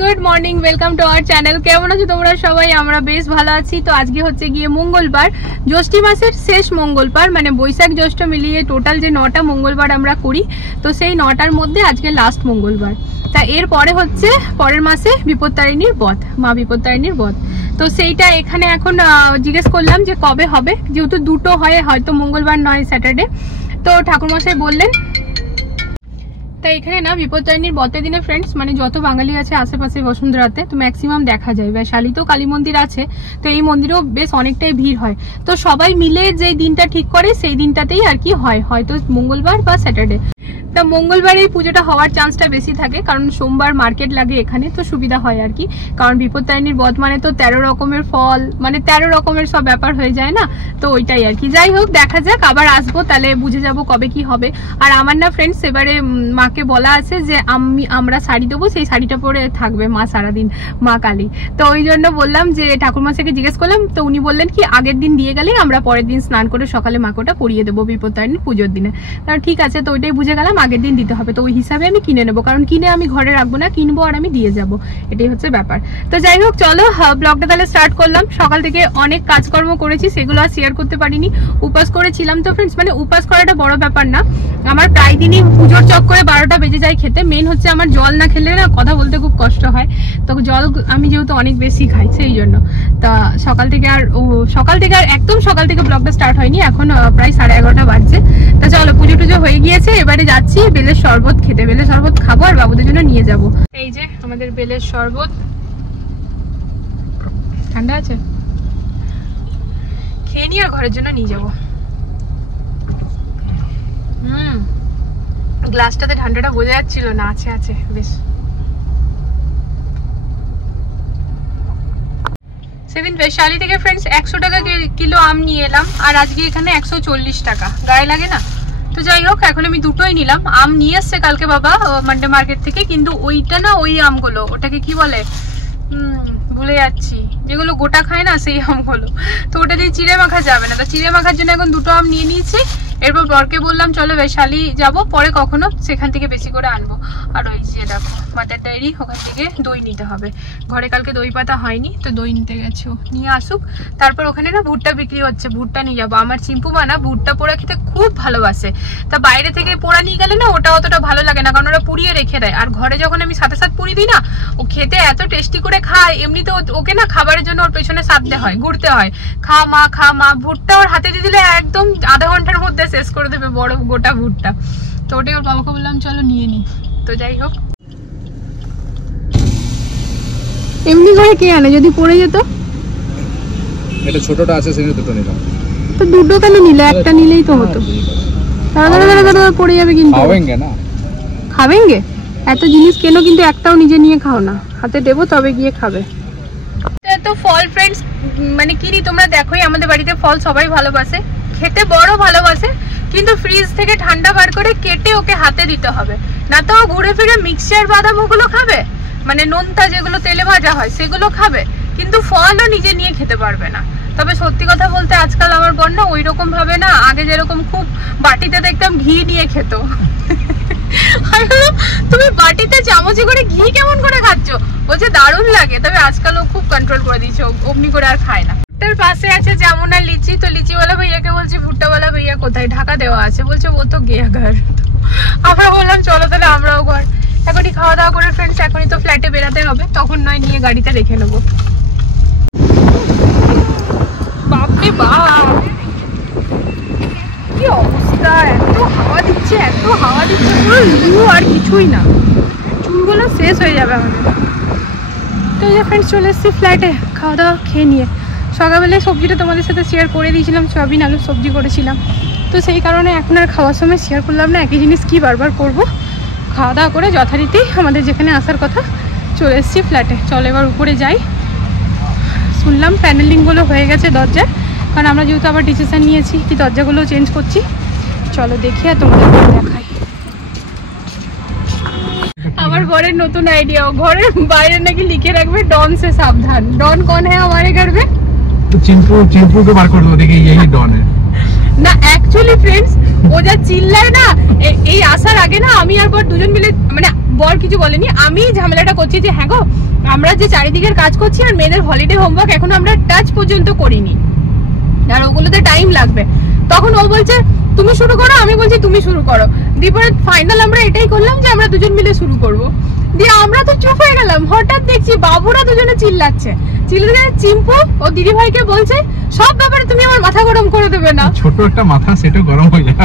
Good morning, welcome to our channel. কেমন আছো তোমরা সবাই? আমরা বেশ ভালো আছি। তো আজকে হচ্ছে গিয়ে মঙ্গলবার, জ্যৈষ্ঠী মাসের শেষ মঙ্গলবার, মানে বৈশাখ জ্যৈষ্ঠ মিলিয়ে টোটাল যে 9টা মঙ্গলবার আমরা করি, তো সেই 9টার মধ্যে আজকে লাস্ট মঙ্গলবার। তা এরপরে হচ্ছে পরের মাসে বিপত্তারিণীর বধ, মা বিপত্তারিণীর বধ। তো সেইটা এখানে এখন জিজ্ঞেস করলাম যে কবে হবে, যেহেতু দুটো হয়, হয়তো মঙ্গলবার নয় স্যাটারডে। তো ঠাকুরমশাই বললেন, তাই এখানে না বিপত্তারিণীর বতের দিনে ফ্রেন্ডস, মানে যত বাঙালি আছে আশেপাশে বসুন্ধরাতে, তো ম্যাক্সিমাম দেখা যায়। বৈশালীতেও কালী মন্দির আছে, তো এই মন্দিরেও বেশ অনেকটাই ভিড় হয়। তো সবাই মিলে যে দিনটা ঠিক করে সেই দিনটাতেই আর কি হয়, হয়তো মঙ্গলবার বা স্যাটারডে। তা মঙ্গলবার এই পুজোটা হওয়ার চান্সটা বেশি থাকে, কারণ সোমবার মার্কেট লাগে এখানে, তো সুবিধা হয় আর কি। কারণ বিপত্তারিণীর বধ মানে তো 13 রকমের ফল, মানে 13 রকমের সব ব্যাপার হয়ে যায় না, তো ওইটাই আর কি। যাই হোক, দেখা যাক, আবার আসবো তাহলে বুঝে যাব কবে কি হবে। আর আমার না ফ্রেন্ডস এবারে মাকে বলা আছে যে আমরা শাড়ি দেবো, সেই শাড়িটা পরে থাকবে মা সারাদিন, মা কালী। তো ওই জন্য বললাম যে ঠাকুরমশাইকে জিজ্ঞেস করলাম, তো উনি বললেন কি আগের দিন দিয়ে গেলে আমরা পরের দিন স্নান করে সকালে মাকে ওটা পরিয়ে দেবো বিপত্তারিণীর পুজোর দিনে। ঠিক আছে, তো ওইটাই বুঝে গেলাম আগের দিন দিতে হবে। তো ওই হিসাবে আমি কিনে নেবো, কারণ কিনে আমি ঘরে রাখবো না, কিনবো আর আমি দিয়ে যাব, এটাই হচ্ছে ব্যাপার। তো যাই হোক, চলো ব্লগটা তাহলে স্টার্ট করলাম। সকাল থেকে অনেক কাজকর্ম করেছি, সেগুলো আর শেয়ার করতে পারিনি। উপাস করেছিলাম তো ফ্রেন্ডস, মানে উপাস করাটা বড় ব্যাপার না, আমার প্রায় দিনই পুজোর চক্করে 12টা বেজে যায় খেতে। মেন হচ্ছে আমার জল না খেলে না কথা বলতে খুব কষ্ট হয়, তো জল আমি যেহেতু অনেক বেশি খাই সেই জন্য। তা সকাল থেকে আর একদম সকাল থেকে ব্লগটা স্টার্ট হয়নি, এখন প্রায় 11:30 বাজছে। তা চলো, পুজো টুজো হয়ে গিয়েছে, এবারে যাচ্ছি বেলের শরবত খেতে। বেলের শরবত খাবো আর বাবুদের জন্য নিয়ে যাব। এই যে আমাদের বেলের শরবত, ঠান্ডা আছে, খেয়ে নিয়ে আর ঘরের জন্য নিয়ে যাবো। গ্লাসটাতে ঠান্ডাটা বোঝা যাচ্ছিল না, আছে আছে বেশ। সেদিন বৈশালী থেকে ফ্রেন্ডস 100 টাকা কিলো আম নিয়ে এলাম, আর আজকে এখানে 140 টাকা, গায়ে লাগে না? তো যাই হোক, এখন আমি দুটোই নিলাম। আম নিয়ে এসছে কালকে বাবা মান্ডে মার্কেট থেকে, কিন্তু ওইটা না, ওই আমগুলো, ওটাকে কি বলে ভুলে যাচ্ছি, যেগুলো গোটা খায় না সেই আমগুলো, তো ওটা দিয়ে চিড়ে মাখা যাবে না। তো চিড়ে মাখার জন্য এখন দুটো আম নিয়ে নিয়েছি। এরপর বরকে বললাম চলো বৈশালী যাবো, পরে কখনো সেখান থেকে বেশি করে আনবো। আর ওই যে দেখো মাদার ডায়েরি, ওখান থেকে দই নিতে হবে। ঘরে কালকে দই পাতা হয়নি, তো দই নিতে গেছো, নিয়ে আসুক। তারপর ওখানে না ভুট্টা বিক্রি হচ্ছে, ভুট্টা নিয়ে যাবো। আমার চিম্পু মা না ভুট্টা পোড়া খেতে খুব ভালোবাসে, তা বাইরে থেকে পোড়া নিয়ে গেলে না ওটা অতটা ভালো লাগে না, কারণ ওরা পুড়িয়ে রেখে দেয়। আর ঘরে যখন আমি সাথে সাথে পুড়িয়ে দিই না, ও খেতে এত টেস্টি করে খায়। এমনিতে ওকে না খাবারের জন্য ওর পেছনে সাধতে হয়, ঘুরতে হয়, খা মা খা মা। ভুট্টা ওর হাতে দিয়ে দিলে একদম আধা ঘন্টার মধ্যে শেষ করে দেবে বড় গোটা ভুট্টা। তো ওটাই ওর বাবাকে বললাম চলো নিয়ে নি। তো যাই হোক, এমনি করে কে আনে, যদি পড়ে যেত। এটা ছোটটা আছে, সেটা দুটো নিলাম। তো দুটো কেন নিলে? একটা নিলেই তো হতো। তাড়াতাড়ি পড়ে যাবে কিন্তু। খাবেঙ্গে না? খাবেঙ্গে? এত জিনিস কেন, কিন্তু একটাও নিজে নিয়ে খাও না, হাতে দেবো তবে গিয়ে খাবে। তো ফল ফ্রেন্ডস মানে কিনি, তোমরা দেখোই আমাদের বাড়িতে ফল সবাই ভালোবাসে, খেতে বড় ভালোবাসে, কিন্তু ফ্রিজ থেকে ঠান্ডা বার করে কেটে ওকে হাতে দিতে হবে, না তো ঘুরে ফিরে মিক্সচার বাদাম ওগুলো খাবে, মানে নোনতা যেগুলো তেলে ভাজা হয় সেগুলো খাবে, কিন্তু ফলও নিজে নিয়ে খেতে পারবে না। তবে সত্যি কথা বলতে আজকাল আমার বর না ওই রকম ভাবে না, আগে যেরকম খুব বাটিতে দেখতাম ঘি নিয়ে খেত, তুমি বাটিতে চামচে করে ঘি কেমন করে খাচ্ছ, বলছে দারুণ লাগে। তবে আজকাল ও খুব কন্ট্রোল করে দিয়েছে, অমনি করে আর খায় না। তার পাশে আছে যেমন আর লিচি, তো লিচিওয়ালা ভাইয়াকে বলছি ভুট্টাওয়ালা ভাইয়া কোথায়, ঢাকা দেওয়া আছে, বলছে ও তো গিয়া ঘর। আমরা বললাম চলো তাহলে আমরাও ঘর। এখনই খাওয়া দাওয়া করে ফ্রেন্ডস, এখনই তো ফ্ল্যাটে বেরাতে হবে, তখন নয় নিয়ে গাড়িতে রেখে নেবো। বাপরে বাপ, কি অবস্থা, এত হাওয়া দিচ্ছে, পুরো লু আর কিছুই না, চুলগুলো শেষ হয়ে যাবে আমাদের। তো এই যে ফ্রেন্ডস চলে এসেছি ফ্ল্যাটে, খাওয়া দাওয়া খেয়ে নিয়ে। সকালবেলায় সবজিটা তোমাদের সাথে শেয়ার করে দিয়েছিলাম, সয়াবিন আলু সবজি করেছিলাম, তো সেই কারণে এখন আর খাওয়ার সময় শেয়ার করলাম না, একই জিনিস কি বারবার করব। খাওয়া দাওয়া করে যথারীতি আমাদের যেখানে আসার কথা চলে এসেছি ফ্ল্যাটে। চলো এবার উপরে যাই। শুনলাম প্যানেলিংগুলো হয়ে গেছে দরজায়, কারণ আমরা যেহেতু আবার ডিসিশন নিয়েছি কি দরজাগুলো চেঞ্জ করছি। চলো দেখি আর তোমাদের দেখাই। আমার ঘরের নতুন আইডিয়া, ঘরের বাইরে নাকি লিখে রাখবে ডন সে সাবধান। ডন কোন হ্যাঁ हमारे घर में? तो चिंपू को बार कर दो, देखिए यही डॉन है না। অ্যাকচুয়ালি ফ্রেন্ডস ও যা চিল্লায় না, এই আসার আগে না আমি আর বর দুজন মিলে, মানে বর কিছু বলেনি, আমি ঝামেলাটা করছি যে হ্যাঁ গো আমরা যে চারিদিকের কাজ করছি আর মেয়েদের হলিডে হোমওয়ার্ক এখনো আমরা টাচ পর্যন্ত করিনি, আর ওগুলোতে টাইম লাগবে। তখন ও বলছে তুমি শুরু করো, আমি বলছি তুমি শুরু করো। দিয়ে ফাইনাল আমরা এটাই করলাম যে আমরা দুজন মিলে শুরু করব। দিয়ে আমরা তো চুপ হয়ে গেলাম, হঠাৎ দেখছি বাবুরা দুজনে চিল্লাচ্ছে। চিম্পু ও দিদি ভাইকে বলছে সব ব্যাপারে তুমি আমার মাথা গরম করে দেবে না, ছোট একটা মাথা সেটা গরম হয়ে যায়।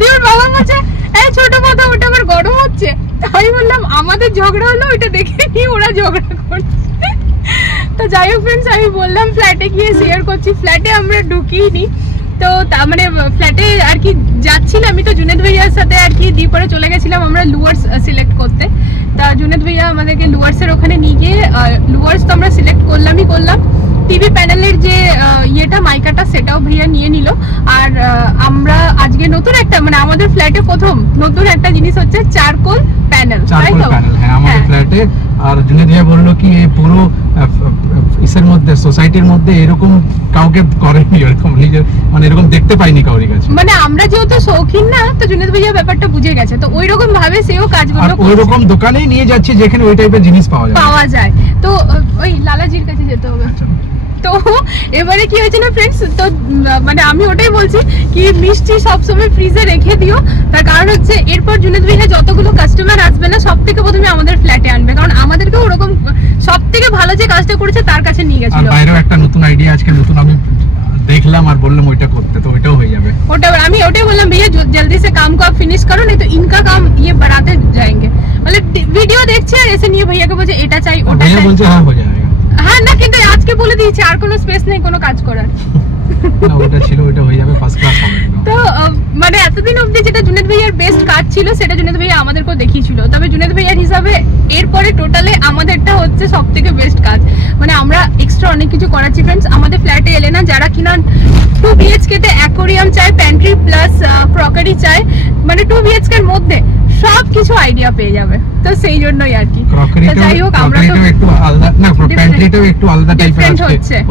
দিয়ে বাবা বলছে এই ছোট মাথা ওটা আবার গরম হচ্ছে। তাই বললাম আমাদের ঝগড়া হলো ওইটা দেখে কি ওরা ঝগড়া করছে। তো যাই হোক ফ্রেন্ডস, আমি বললাম ফ্ল্যাটে গিয়ে শেয়ার করছি, ফ্ল্যাটে আমরা ঢুকিনি। তো তার মানে ফ্ল্যাটে আর কি যাচ্ছিলাম আমি তো জুনেদ ভাইয়ার সাথে আর কি, দিয়ে পরে চলে গেছিলাম আমরা লুয়ার্স সিলেক্ট করতে। তা জুনেদ ভাইয়া আমাদেরকে লুয়ার্সের ওখানে নিয়ে গিয়ে লুয়ার্স তো আমরা সিলেক্ট করলাম। টিভি প্যানেলের যে ইয়েটা মাইকাটা সেটাও ভাইয়া নিয়ে নিল। আর আমরা আজকে নতুন একটা মানে আমাদের ফ্ল্যাটে প্রথম নতুন একটা জিনিস হচ্ছে চারকোল প্যানেল, তাই তো? হ্যাঁ আমাদের ফ্ল্যাটে। আর জুনেদ ভাইয়া বললো কি এই পুরো ইসের মধ্যে সোসাইটির মধ্যে এরকম কাউকে করেনি, এরকম নিজের মানে এরকম দেখতে পাইনি কারোর কাছে। মানে আমরা যেহেতু শৌখিন না, তো জুনেদ ভাইয়া ব্যাপারটা বুঝে গেছে, তো ওই রকম ভাবে সেও কাজগুলো ওই রকম দোকানেই নিয়ে যাচ্ছে যেখানে ওই টাইপের জিনিস পাওয়া যায়। তো ওই লালাজির কাছে যেতে হবে। তো এবারে কি হয়েছে না ফ্রেন্ডস, তো মানে আমি ওটাই বলছি কি মিষ্টি সবসময় ফ্রিজে রেখে দিও। তার কারণ হচ্ছে এরপর জুনেদ ভাইয়া যতগুলো কাস্টমার আসবে না সব থেকে প্রথমে আমাদের ফ্ল্যাটে আনবে, কারণ আমাদেরকে ওরকম সব থেকে ভালো যে কাজটা করেছে তার কাছে নিয়ে গেছিল। আর বাইরেও একটা নতুন আইডিয়া আজকে নতুন আমি দেখলাম আর বললাম ওইটা করতে, তো ওইটাও হয়ে যাবে। আমি ওটাই বললাম भैया जल्दी से काम को आप फिनिश करो, नहीं तो इनका काम ये बढ़ाते जाएंगे। मतलब वीडियो দেখছে আর এসে নিয়ে ভাইয়াকে বলছে এটা চাই ওটা চাই, ভাইয়া বলছে হ্যাঁ হয়ে যাবে। হ্যাঁ না কিন্তু আজকে বলে দিয়েছে আর কোনো স্পেস নেই কোনো কাজ করার। না ওটা ছিল, ওটা হয়ে যাবে ফার্স্ট ক্লাস হবে। তো মানে এতদিন অবধি যেটা জুনেদ ভাইয়ার বেস্ট কাজ ছিল সেটা জুনেদ ভাইয়া আমাদেরকেও দেখিয়েছিল, তবে জুনেদ ভাইয়ার হিসাবে এরপরে টোটালে আমাদেরটা হচ্ছে সবথেকে বেস্ট কাজ। মানে আমরা এক্সট্রা অনেক কিছু করাচ্ছি ফ্রেন্ডস। আমাদের ফ্ল্যাটে এলে না যারা কিনা 2 BHK তে অ্যাকোরিয়াম চাই, প্যান্ট্রি প্লাস ক্রকারি চাই, মানে 2 BHK এর মধ্যে সব কিছু আইডিয়া পেয়ে যাবে। তো সেই জন্যই আর কি। যাই হোক আমরা তো একটু আলাদা না, প্যান্ট্রিটাও একটু আলাদা টাইপের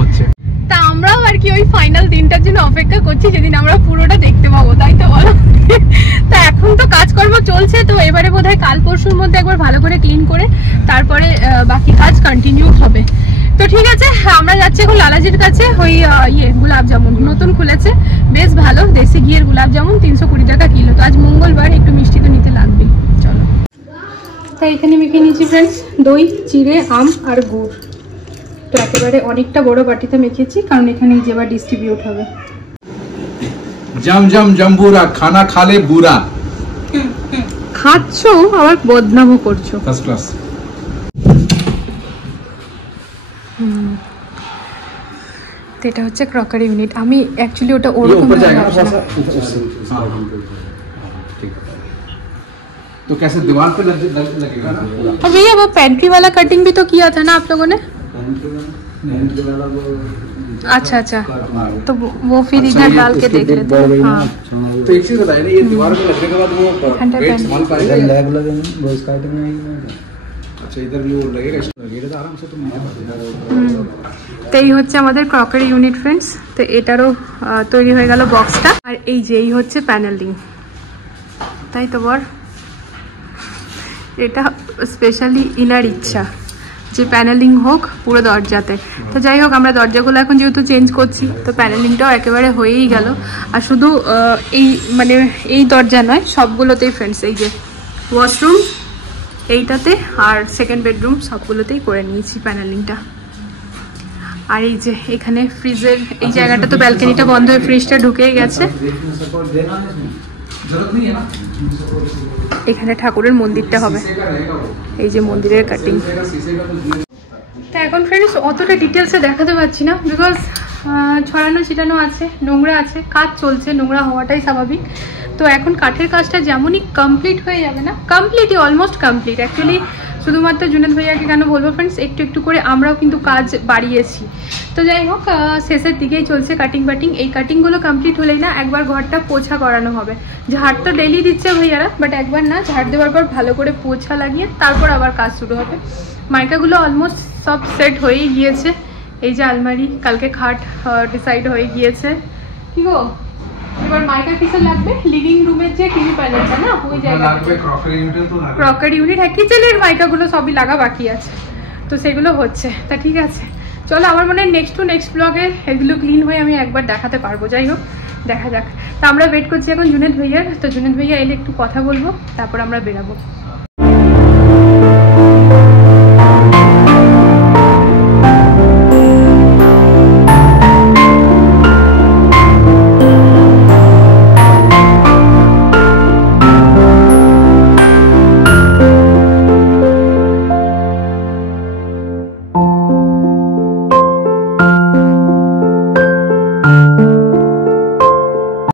হচ্ছে। তা আমরাও আর কি ওই ফাইনাল দিনটার জন্য অপেক্ষা করছি যেদিন আমরা পুরোটা দেখতে পাবো, তাই তো বলো? তা এখন তো কাজকর্ম চলছে, তো এবারে বোধহয় কাল পরশুর মধ্যে একবার ভালো করে ক্লিন করে তারপরে বাকি কাজ কন্টিনিউ হবে। তো ঠিক আছে, আমরা যাচ্ছি এখন লালাজির কাছে। ওই গোলাপ জামুন নতুন খুলেছে, বেশ ভালো দেশি ঘিয়ের গোলাপ জামুন, 320 টাকা কিলো। তো আজ মঙ্গলবার একটু মিষ্টি তো নিতে লাগবে, চলো। তাই এখানে মেখে নিয়েছি ফ্রেন্ডস দই, চিড়ে, আম আর গুড়। তো একেবারে অনেকটা বড় বাটিতে মেখেছি কারণ এখানে যেবার ডিস্ট্রিবিউট হবে। জম জম জম্বুরা খানা খালে বুড়া। খাচ্ছো আবার বদনামও করছো। First class. এটা হচ্ছে ক্রকারি ইউনিট। আমি অ্যাকচুয়ালি ওটা ওরকম तो कैसे दीवार पे लगेगा ना? और भैया वो पेंट्री वाला कटिंग भी तो किया था ना आप लोगों ने? अच्छा अच्छा, तो वो फिर इधर डाल के देख लेते हैं। हाँ तो एक चीज बताइए ना, ये दीवार पे लगने के बाद वो वेट संभाल पाएगा? लैग लगेगा, वो स्टार्टिंग में अच्छा इधर भी वो लगेगा, लगेगा तो आराम से तुम। তো এই হচ্ছে আমাদের ক্রকারি ইউনিট ফ্রেন্ডস। তো এটারও তৈরি হয়ে গেল বক্সটা। আর এই যে এই হচ্ছে প্যানেলিং, তাই তো বর? এটা স্পেশালি ইনার ইচ্ছা যে প্যানেলিং হোক পুরো দরজাতে। তো যাই হোক আমরা দরজাগুলো এখন যেহেতু চেঞ্জ করছি তো প্যানেলিংটাও একেবারে হয়েই গেল। আর শুধু এই মানে এই দরজা নয় সবগুলোতেই ফ্রেন্ডস, এই যে ওয়াশরুম এইটাতে আর সেকেন্ড বেডরুম সবগুলোতেই করে নিয়েছি প্যানেলিংটা। আর এই যে এখানে ফ্রিজের এই জায়গাটা তো ব্যালকনিটা বন্ধ হয়ে ফ্রিজটা ঢুকেই গেছে। এখানে ঠাকুরের মন্দিরটা হবে, এই যে মন্দিরের কাটিং। তা এখন ফ্রেন্ডস অতটা ডিটেলসে দেখাতে পারছি না বিকজ ছড়ানো ছিটানো আছে, নোংরা আছে, কাজ চলছে, নোংরা হওয়াটাই স্বাভাবিক। তো এখন কাঠের কাজটা যেমনই কমপ্লিট হয়ে যাবে না, কমপ্লিটই অলমোস্ট কমপ্লিট অ্যাকচুয়ালি। শুধুমাত্র জুনেদ ভাইয়াকে কেন বলবো ফ্রেন্ডস, একটু একটু করে আমরাও কিন্তু কাজ বাড়িয়েছি। তো যাই হোক শেষের দিকেই চলছে কাটিং বাটিং। এই কাটিংগুলো কমপ্লিট হলেই না একবার ঘরটা পোছা করানো হবে। ঝাড় তো ডেলি দিচ্ছে ভাইয়ারা, বাট একবার না ঝাড় দেওয়ার পর ভালো করে পোছা লাগিয়ে তারপর আবার কাজ শুরু হবে। মাইকাগুলো অলমোস্ট সব সেট হয়েই গিয়েছে। এই যে আলমারি, কালকে খাট ডিসাইড হয়ে গিয়েছে। কি গো এবার মাইকা কিসের লাগবে? লিভিং রুমের যে টিভি প্যানেলটা না ওই জায়গা লাগবে, ক্রকারি ইউনিট তো লাগবে, ক্রকারি ইউনিট, হ্যাঁ কিচেনের মাইকাগুলো সবই লাগা বাকি আছে, তো সেগুলো হচ্ছে। তা ঠিক আছে চলো, আমার মনে হয় নেক্সট টু নেক্সট ব্লগে এগুলো ক্লিন হয়ে আমি একবার দেখাতে পারবো। যাই হোক দেখা যাক। তা আমরা ওয়েট করছি এখন জুনেদ ভাইয়ার, তো জুনেদ ভাইয়া এলে একটু কথা বলবো, তারপর আমরা বেরাবো।